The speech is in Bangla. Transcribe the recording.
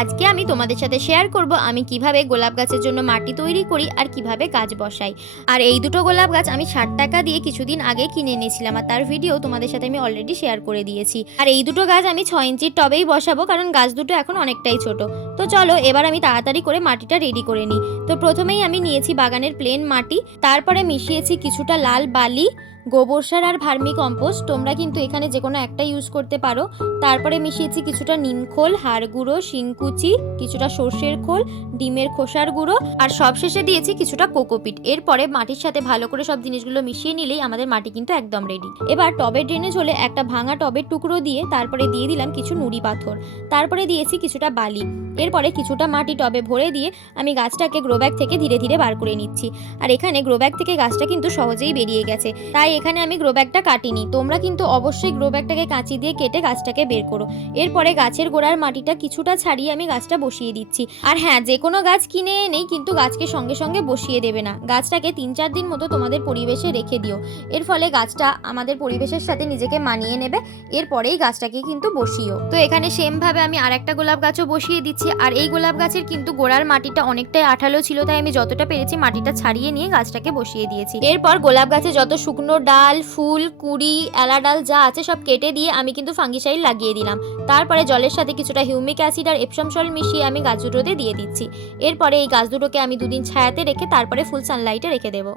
আজকে আমি তোমাদের সাথে শেয়ার করব আমি কিভাবে গোলাপ গাছের জন্য মাটি তৈরি করি আর কিভাবে গাছ বসাই। আর এই দুটো গোলাপ গাছ আমি 60 টাকা দিয়ে কিছুদিন আগে কিনে এনেছিলাম, আর তার ভিডিও তোমাদের সাথে আমি অলরেডি শেয়ার করে দিয়েছি। আর এই দুটো গাছ আমি 6 ইঞ্চির টবেই বসাবো, কারণ গাছ দুটো এখন অনেকটাই ছোট। তো চলো এবার আমি তাড়াতাড়ি করে মাটিটা রেডি করে নিই। তো প্রথমেই আমি নিয়েছি বাগানের প্লেন মাটি, তারপরে মিশিয়েছি কিছুটা লাল বালি, গোবর সার আর ভার্মি কম্পোস্ট, তোমরা কিন্তু এখানে যে কোনো একটা ইউজ করতে পারো। তারপরে মিশিয়েছি কিছুটা নিমখোল, হাড় গুঁড়ো, শিংকুচি, কিছুটা সর্ষের খোল, ডিমের খোসার গুঁড়ো, আর সবশেষে দিয়েছি কিছুটা কোকোপিট। এরপরে মাটির সাথে ভালো করে সব জিনিসগুলো মিশিয়ে নিলেই আমাদের মাটি কিন্তু একদম রেডি। এবার টবের ড্রেনেজ হলে একটা ভাঙা টবের টুকরো দিয়ে তারপরে দিয়ে দিলাম কিছু নুড়ি পাথর, তারপরে দিয়েছি কিছুটা বালি। এরপরে কিছুটা মাটি টবে ভরে দিয়ে আমি গাছটাকে গ্রো ব্যাগ থেকে ধীরে ধীরে বার করে নিচ্ছি। আর এখানে গ্রো ব্যাগ থেকে গাছটা কিন্তু সহজেই বেরিয়ে গেছে, তাই এখানে আমি গ্রো ব্যাগটা কাটিনি। তোমরা কিন্তু অবশ্যই গ্রো ব্যাগটাকে কাঁচি দিয়ে কেটে গাছটাকে বের করো। এরপরে গাছের গোড়ার মাটিটা কিছুটা ছাড়িয়ে আমি গাছটা বসিয়ে দিচ্ছি। আর হ্যাঁ, যে কোনো গাছ কিনে এনেই কিন্তু গাছকে সঙ্গে সঙ্গে বসিয়ে দেবে না, গাছটাকে 3-4 দিন মতো তোমাদের পরিবেশে রেখে দিও। এর ফলে গাছটা আমাদের পরিবেশের সাথে নিজেকে মানিয়ে নেবে, এরপরেই গাছটাকে কিন্তু বসিও। তো এখানে সেম ভাবে আমি আরেকটা গোলাপ গাছও বসিয়ে দিচ্ছি। আর এই গোলাপ গাছের কিন্তু গোড়ার মাটিটা অনেকটাই আঠালো ছিল, তাই আমি যতটা পেরেছি মাটিটা ছাড়িয়ে নিয়ে গাছটাকে বসিয়ে দিয়েছি। এরপর গোলাপ গাছে যত শুকনো ডাল, ফুল, কুড়ি, এলা ডাল যা আছে সব কেটে দিয়ে আমি কিন্তু ফাঙ্গিসাইড লাগিয়ে দিলাম। তারপরে জলের সাথে কিছুটা হিউমিক অ্যাসিড আর এপসম সল্ট মিশিয়ে আমি গাছ দুটোতে দিয়ে দিচ্ছি। এরপরে এই গাছ দুটোকে আমি 2 দিন ছায়াতে রেখে তারপরে ফুল সানলাইটে রেখে দেবো।